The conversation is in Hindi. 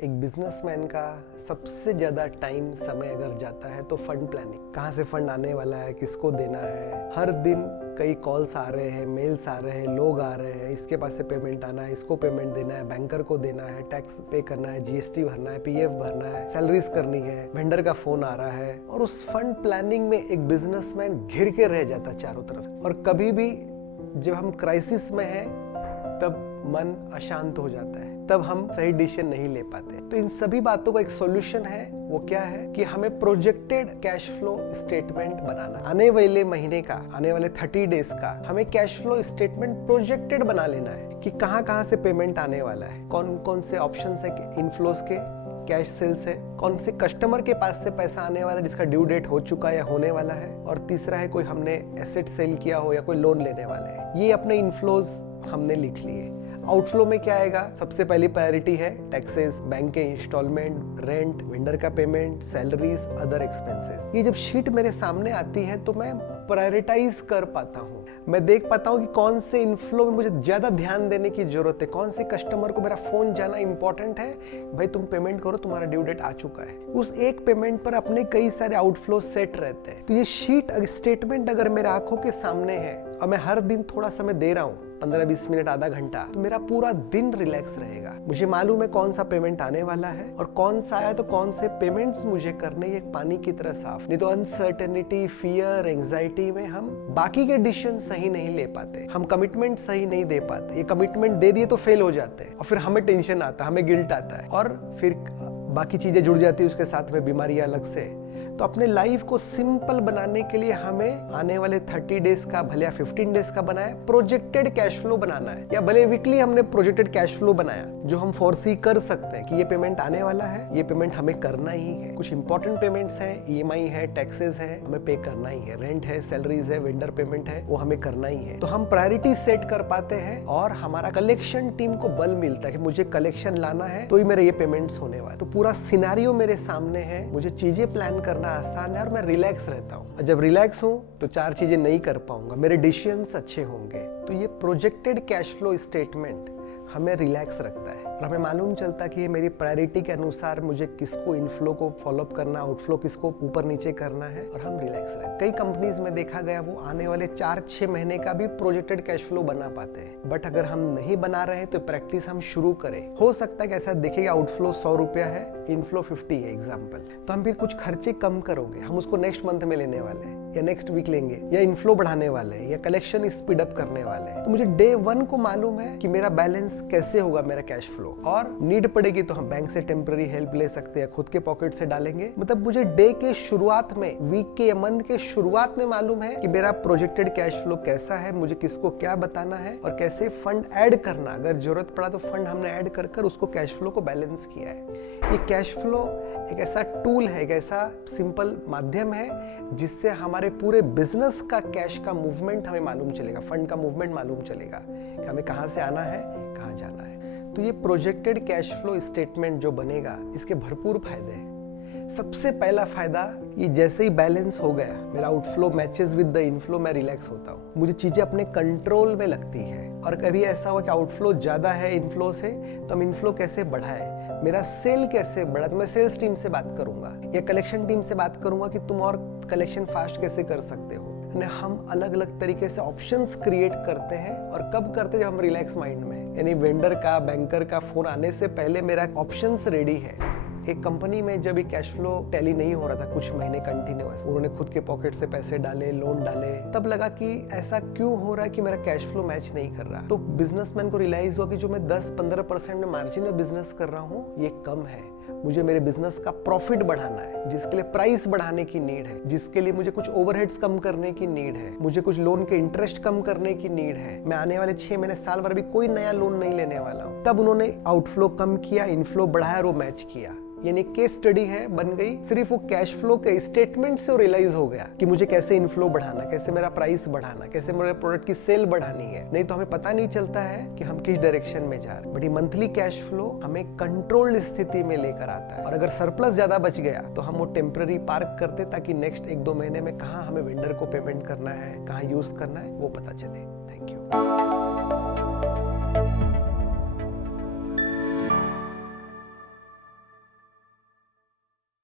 एक बिजनेसमैन का सबसे ज़्यादा टाइम समय अगर जाता है तो फंड प्लानिंग, कहाँ से फंड आने वाला है, किसको देना है। हर दिन कई कॉल्स आ रहे हैं, मेल्स आ रहे हैं, लोग आ रहे हैं, इसके पास से पेमेंट आना है, इसको पेमेंट देना है, बैंकर को देना है, टैक्स पे करना है, जीएसटी भरना है, पीएफ भरना है, सैलरीज करनी है, वेंडर का फोन आ रहा है। और उस फंड प्लानिंग में एक बिजनेसमैन घिर के रह जाता है चारों तरफ। और कभी भी जब हम क्राइसिस में हैं तब मन अशांत हो जाता है, तब हम सही डिसीजन नहीं ले पाते। तो इन सभी बातों का एक सॉल्यूशन है, वो क्या है कि हमें प्रोजेक्टेड कैश फ्लो स्टेटमेंट बनाना। आने वाले महीने का, आने वाले 30 डेज का हमें कैश फ्लो स्टेटमेंट प्रोजेक्टेड बना लेना है कि कहाँ से पेमेंट आने वाला है, कौन कौन से ऑप्शंस है इनफ्लोस के, कैश सेल्स है, कौन से कस्टमर के पास से पैसा आने वाला है जिसका ड्यू डेट हो चुका है या होने वाला है, और तीसरा है कोई हमने एसेट सेल किया हो या कोई लोन लेने वाला है। ये अपने इनफ्लोज हमने लिख लिए। आउटफ्लो में क्या आएगा? सबसे पहली प्रायोरिटी है टैक्सेस, बैंक के इंस्टॉलमेंट, रेंट, वेंडर का पेमेंट, सैलरीज, अदर एक्सपेंसेस। ये जब शीट मेरे सामने आती है तो मैं प्रायोरिटाइज कर पाता हूँ, मैं देख पाता हूँ कि कौन से इनफ्लो में मुझे ज्यादा ध्यान देने की जरूरत है, कौन से कस्टमर को मेरा फोन जाना इंपॉर्टेंट है, भाई तुम पेमेंट करो, तुम्हारा ड्यू डेट आ चुका है। उस एक पेमेंट पर अपने कई सारे आउटफ्लो सेट रहते हैं। तो ये शीट स्टेटमेंट अगर मेरे आंखों के सामने है और मैं हर दिन थोड़ा समय दे रहा हूँ, 15-20 मिनट, आधा घंटा, तो मेरा पूरा दिन रिलैक्स रहेगा। मुझे मालूम है कौन सा पेमेंट आने वाला है और कौन सा आया तो कौन से पेमेंट्स मुझे करने, ये पानी की तरह साफ। नहीं तो अनसर्टेनिटी, फियर, एंजाइटी में हम बाकी के डिसीजन सही नहीं ले पाते, हम कमिटमेंट सही नहीं दे पाते। ये कमिटमेंट दे दिए तो फेल हो जाते हैं और फिर हमें टेंशन आता है, हमें गिल्ट आता है और फिर बाकी चीजें जुड़ जाती है उसके साथ में, बीमारियां अलग से। तो अपने लाइफ को सिंपल बनाने के लिए हमें आने वाले 30 डेज का, भले 15 डेज का बनाए, प्रोजेक्टेड कैश फ्लो बनाना है, या भले वीकली हमने प्रोजेक्टेड कैश फ्लो बनाया जो हम फोरसी कर सकते हैं कि ये पेमेंट आने वाला है, ये पेमेंट हमें करना ही है। कुछ इंपॉर्टेंट पेमेंट्स हैं, ईएमआई है, टैक्सेस है, हमें पे करना ही है, रेंट है, सैलरीज है, वेंडर पेमेंट है, वो हमें करना ही है। तो हम प्रायोरिटी सेट कर पाते हैं और हमारा कलेक्शन टीम को बल मिलता है कि मुझे कलेक्शन लाना है तो ही मेरे ये पेमेंट्स होने वाले। तो पूरा सिनेरियो मेरे सामने है, मुझे चीजें प्लान करना आसान है और मैं रिलैक्स रहता हूँ। और जब रिलैक्स हूँ तो 4 चीजें नहीं कर पाऊंगा, मेरे डिसीजंस अच्छे होंगे। तो ये प्रोजेक्टेड कैश फ्लो स्टेटमेंट हमें रिलैक्स रखता है और हमें मालूम चलता कि ये मेरी प्रायोरिटी के अनुसार मुझे किसको इनफ्लो को फॉलोअप करना, आउटफ्लो किसको ऊपर नीचे करना है, और हम रिलैक्स रहते हैं। कई कंपनीज में देखा गया वो आने वाले 4-6 महीने का भी प्रोजेक्टेड कैश फ्लो बना पाते हैं। बट अगर हम नहीं बना रहे हैं तो प्रैक्टिस हम शुरू करें। हो सकता है कि ऐसा देखेगा आउटफ्लो 100 रुपया है, इनफ्लो 50 है एग्जाम्पल, तो हम फिर कुछ खर्चे कम करोगे, हम उसको नेक्स्ट मंथ में लेने वाले हैं या नेक्स्ट वीक लेंगे, या इनफ्लो बढ़ाने वाले हैं या कलेक्शन स्पीड अप करने वाले हैं। तो मुझे डे 1 को मालूम है कि मेरा बैलेंस कैसे होगा, मेरा कैश फ्लो, और नीड पड़ेगी तो हम बैंक से टेम्पररी हेल्प ले सकते हैं, खुद के पॉकेट से डालेंगे। मतलब मुझे डे के शुरुआत में, वीक के या मंथ के शुरुआत में मालूम है कि मेरा प्रोजेक्टेड कैश फ्लो कैसा है, मुझे किसको क्या बताना है और कैसे फंड ऐड करना, अगर जरूरत पड़ा तो फंड हमने ऐड कर कर उसको कैश फ्लो को बैलेंस किया है। ये कैश फ्लो एक ऐसा टूल है, एक ऐसा सिंपल माध्यम है जिससे हमारे पूरे बिजनेस का कैश का मूवमेंट हमें मालूम चलेगा, फंड का मूवमेंट मालूम चलेगा कि हमें कहाँ से आना है, कहाँ जाना है। तो ये प्रोजेक्टेड कैश फ्लो स्टेटमेंट जो बनेगा, इसके भरपूर फायदे हैं। सबसे पहला फायदा, ये जैसे ही बैलेंस हो गया, मेरा outflow matches with the inflow, मैं रिलैक्स होता हूँ, मुझे चीजें अपने कंट्रोल में लगती है। और कभी ऐसा हुआ कि आउटफ्लो ज्यादा है इनफ्लो से, तो हम इनफ्लो कैसे बढ़ाए, मेरा सेल कैसे बढ़ा, तो मैं सेल्स टीम से बात करूंगा या कलेक्शन टीम से बात करूंगा कि तुम और कलेक्शन फास्ट कैसे कर सकते हो। हम अलग अलग तरीके से ऑप्शंस क्रिएट करते हैं, और कब करते हैं, जब हम रिलैक्स माइंड में, यानी वेंडर का, बैंकर का फोन आने से पहले मेरा ऑप्शंस रेडी है। एक कंपनी में जब ये कैश फ्लो टैली नहीं हो रहा था कुछ महीने कंटिन्यूअस, उन्होंने खुद के पॉकेट से पैसे डाले, लोन डाले, तब लगा कि ऐसा क्यों हो रहा है कि मेरा कैश फ्लो मैच नहीं कर रहा। तो बिजनेसमैन को रियलाइज हुआ कि जो मैं 10-15% में मार्जिन में बिजनेस कर रहा हूँ, ये कम है। मुझे मेरे बिजनेस का प्रॉफिट बढ़ाना है, जिसके लिए प्राइस बढ़ाने की नीड है, जिसके लिए मुझे कुछ ओवरहेड्स कम करने की नीड है, मुझे कुछ लोन के इंटरेस्ट कम करने की नीड है। मैं आने वाले 6 महीने, साल भर भी कोई नया लोन नहीं लेने वाला हूँ। तब उन्होंने आउटफ्लो कम किया, इनफ्लो बढ़ाया और वो मैच किया। यानी केस स्टडी है, बन गई। सिर्फ वो कैश फ्लो के स्टेटमेंट से रियलाइज हो गया कि मुझे कैसे इनफ्लो बढ़ाना, कैसे मेरा प्राइस बढ़ाना, कैसे मेरे प्रोडक्ट की सेल बढ़ानी है। नहीं तो हमें पता नहीं चलता है कि हम किस डायरेक्शन में जा रहे हैं। बट ये मंथली कैश फ्लो हमें कंट्रोल्ड स्थिति में लेकर आता है, और अगर सरप्लस ज्यादा बच गया तो हम वो टेम्पररी पार्क करते, ताकि नेक्स्ट 1-2 महीने में कहाँ हमें वेंडर को पेमेंट करना है, कहाँ यूज करना है, वो पता चले। Thank you.